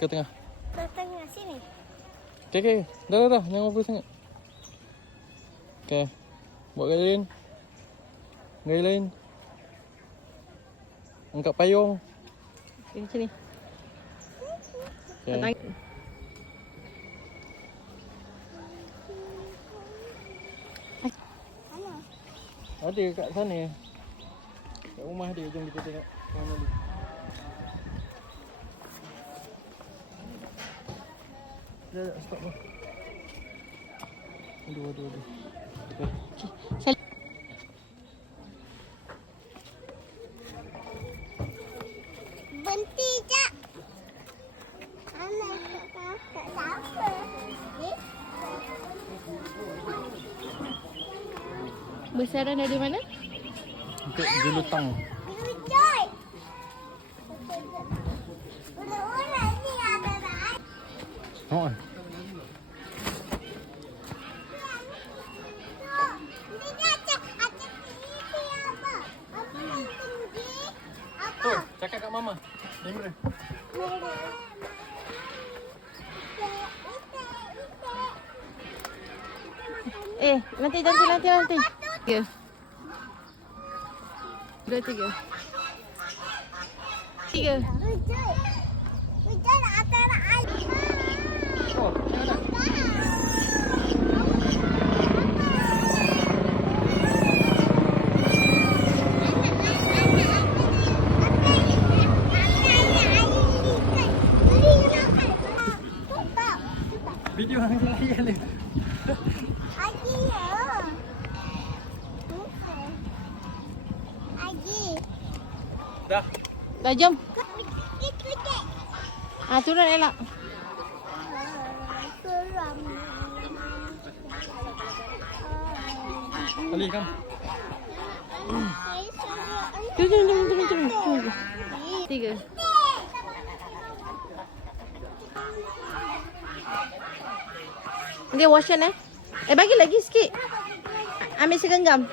Ke tengah. Ke tengah sini. Okey. Dah. Jangan over sangat. Okey. Buat gaya lain. Gaya lain. Angkat payung. Macam ni. Okey. Ada kat sana. Kat rumah dia. Jom kita tengok. Mana dia. Dah, stop lah. Aduh. Okay. Berhenti jap. Anak tak apa. Ni. Besaran dari mana? Untuk julutang. Joy. Ular ni ada tak? Oh. Tu, cakap kat mama. Kamera. Nanti. 3. 2, 3. 3. Hujan antara air. Oh, jangan nak. Video hang layan ni. Dah. Dah jom. Turun elak. Ali kam. Turun. 3. Dia washan bagi lagi sikit. Ambil segenggam.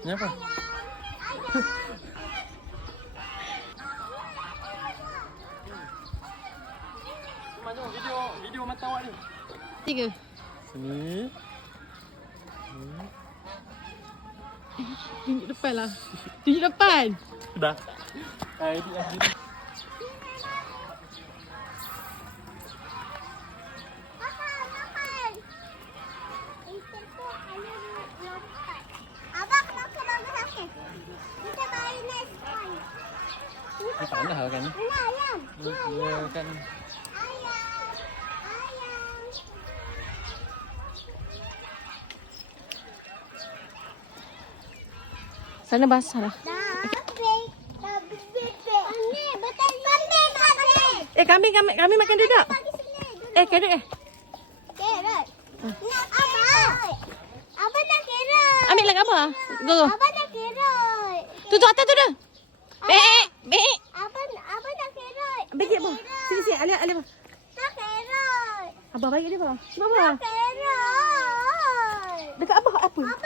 Ni apa? Jom video mata awak ni. 3. Sini. Tunjuk depan lah. Tunjuk depan. Dah. Ini dah. Ini tanah lah kan? Ya kan. Sana basah lah. Kami makan dedak. Carrot. Carrot. Abang nak carrot. Ambil lah apa? Go. Abang nak carrot. Tu atas tu dah. Bek. Abang nak carrot. Bagi apa? Sini. Ali apa? Nak carrot. Abah bagi dia apa? Cuba apa? Nak carrot. Dekat abah apa? Abang. Nak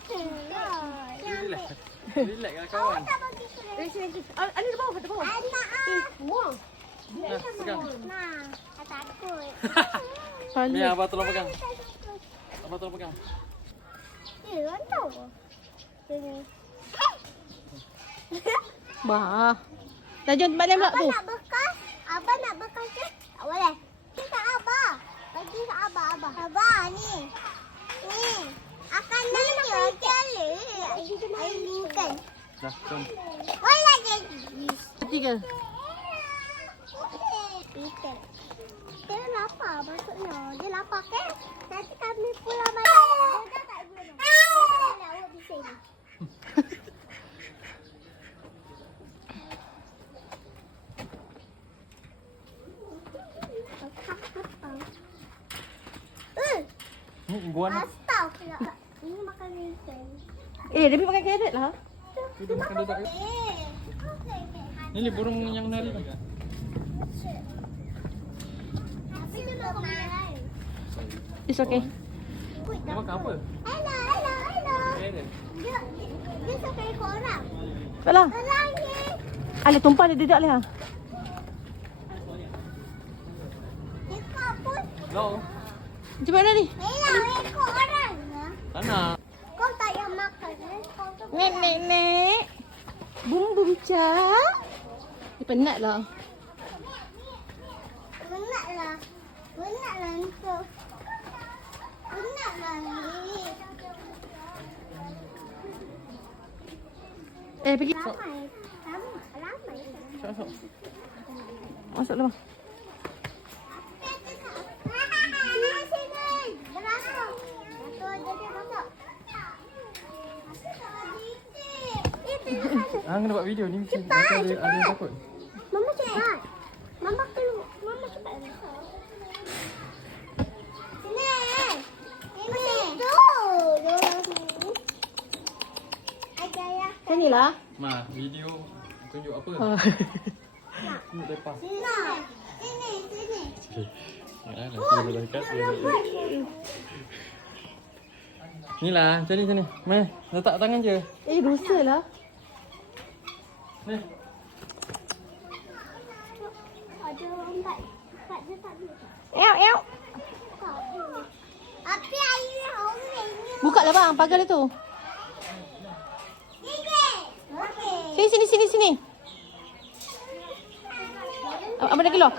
carrot. Relax lah kawan. Tak bagi carrot. Sini. Ali di bawah. Anak. Buang. Nah, pegang. Nah, takut. Ni abang tolong pegang. Abang tolong pegang. Orang tahu. Ini. Bah. Dah jom tempat lain pula tu. Abang nak bekas ke? Tak boleh. Bagi kat Abah. Bagi kat Abah. Abah ni. Ni. Akan nanya jala. Air bukan. Dah, jom. Boleh jadi. 3. Ikan. Dia lapar maksudnya. Dia lapar ke? Nanti kami pulang malam. Dia tak guna. Dia nak di sini. Buan. Astagfirullah. Ini makan ikan. Dia pergi makan carrot lah. Dia makan dedak. Ni burung yang nari tu. Tapi dia makan lain. It's okay. Dia makan apa? Hello. Carrot. Dia suka ikut orang. Alah. Tolong ni. Alah tumpah dia dedak lah. Ikut pun. Hello. Macam mana ni? Hello, ikut orang. Tak nak. Kau tak yang makan. Kau tu. Nek. Bum cak. Dia penat lah. Penatlah untuk. Penatlah ni. Pergi. Ramai. Sok. Masuk dalam. Sini. Beratur. Jadi masuk. Kena buat video ni mesti ada yang takut. Mama cepat. Mama keluar. Mama cepat. Sini. Itu. Ayah. Sini lah. Ma, video tunjuk apa? Tunjuk lepas. Sini. Okey. Nanti dia dekat dia. Ni lah, macam ni. Mai, letak tangan je. Dosa lah. Ni. Ada empat dia tak boleh. Ew. Tapi ayah orang ni. Buka lah bang, pagar dia tu. Okey. Sini. Abang dah keluar.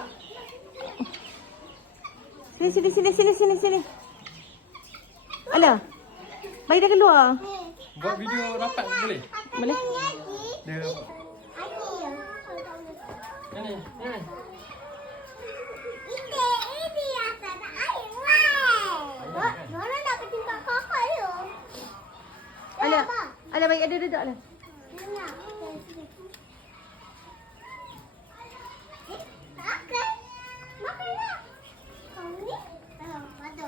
Sini. Alah. Bayi dah keluar. Buat video rapat boleh? Boleh. Dia rapat. Ni. Ini atas air. Wah. Orang nak pergi kat kakak tu. Alah bayi ada dedak lah. Makanlah. Kau ni? Ada.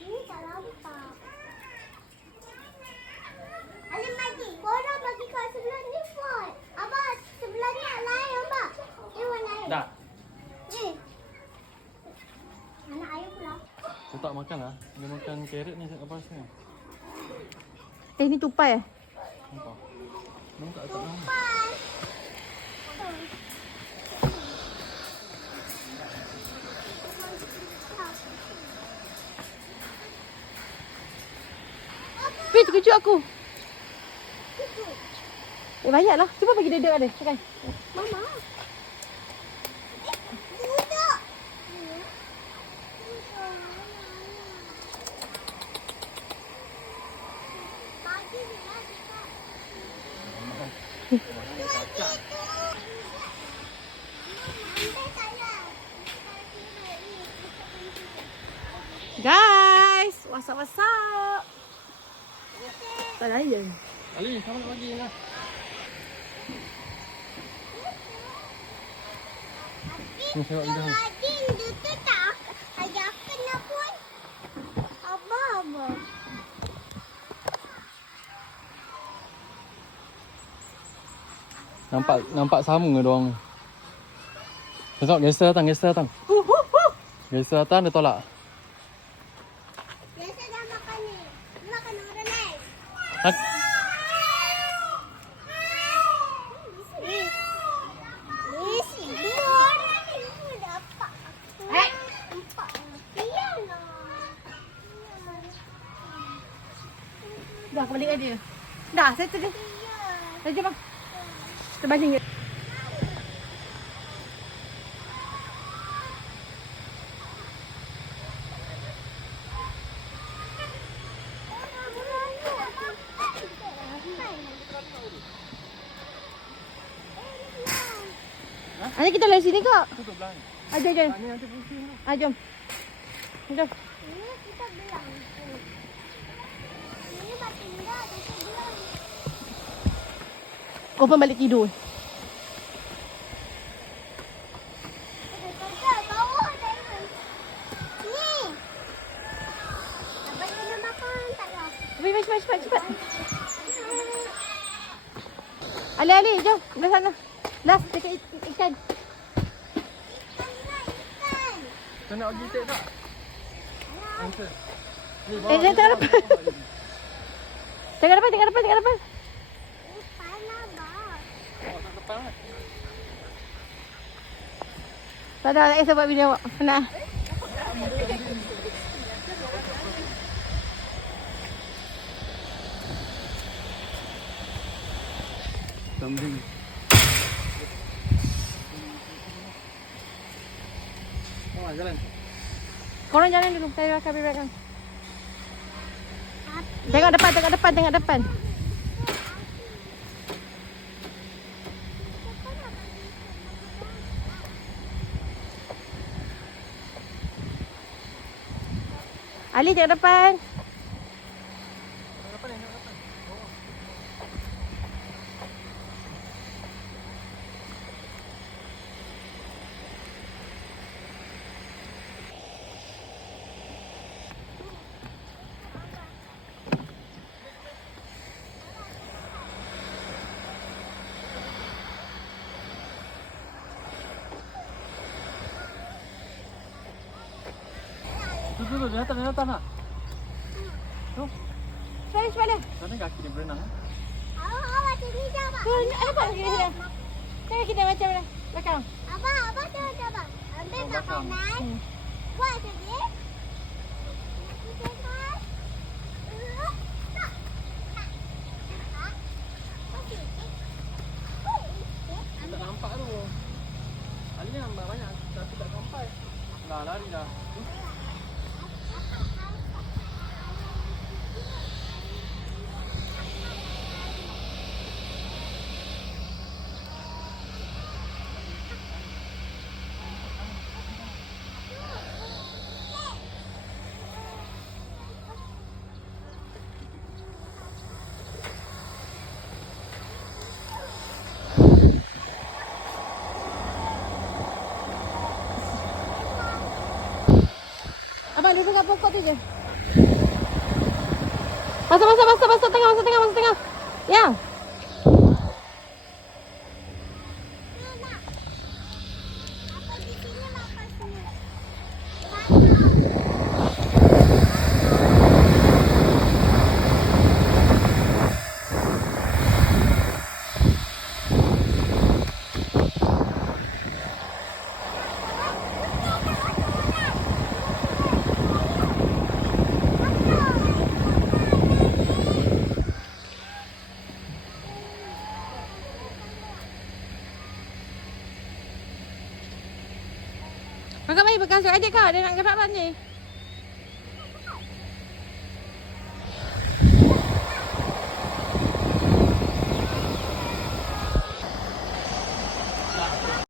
Ini tak nampak. Alim bagi. Korang bagi kat sebelah ni pun. Abang, sebelah ni lain abang. Ni warna air. Dah. Ni. Anak air pula. Dia tak makan lah. Dia makan carrot ni apa sini. Ni tupai eh? Nampak. Nampak tak nama. Tupai. Weh, terkejut aku. Banyak lah. Cuba bagi dedak ada. Makan. Mama. Duduk. Bagi dia lah. Guys, what's up? Tak layan. Ali, kamu nak bagi lah. Ni tengok video ni. Adin, dia tu tak ada kena pun. Abang. Nampak sama ke diorang ni? Tengok gangster datang. Gangster datang dia tolak. Biasa dah makan ni. Makan orang lain. Ha? Dua orang ni pun dapat. Empat. Iyalah. Dah, aku balik dengan dia. Dah, settle dia. Dah, jom bang. Kita baling je. Nanti kita lari sini kak. Tutup belah ni. Jom. Ni nanti pusing tu. Jom. Ini kita belang. Ini batu tinggal, kita belang. Kau pun balik tidur. Ada bawah ada. Ni. Abang kena makan tak lah. Cepat. Ali, jom. Belah sana. Last, dekat ikan. Kau nak bagi tek tak? Answer. Jangan tengah depan. Tengah depan, tengah depan, tengah depan. Panah bah. Tak ada, tak kisah buat video awak. Penat. Kambing. Oh, jalan. Korang jalan dulu, saya akan pergi belakang. Tengok depan, tengok depan, tengok depan. Ali tengok depan. Tu, dia datang lah. Tu, Cepat dia. sana kaki dia berenang. Awak sini coba. Apa kita? Tengok kita macam mana? Belakang. Abah coba. Ambil makanan. Buat sedih. Tak nampak tu. Ali nampak banyak tapi tak sampai. Lah, lari dah. Abang duduk kat pokok tu je. Masuk tengah. Ya. Apa di sini makan sini? Kakak baik berkasut adik kau. Dia nak gerak ni.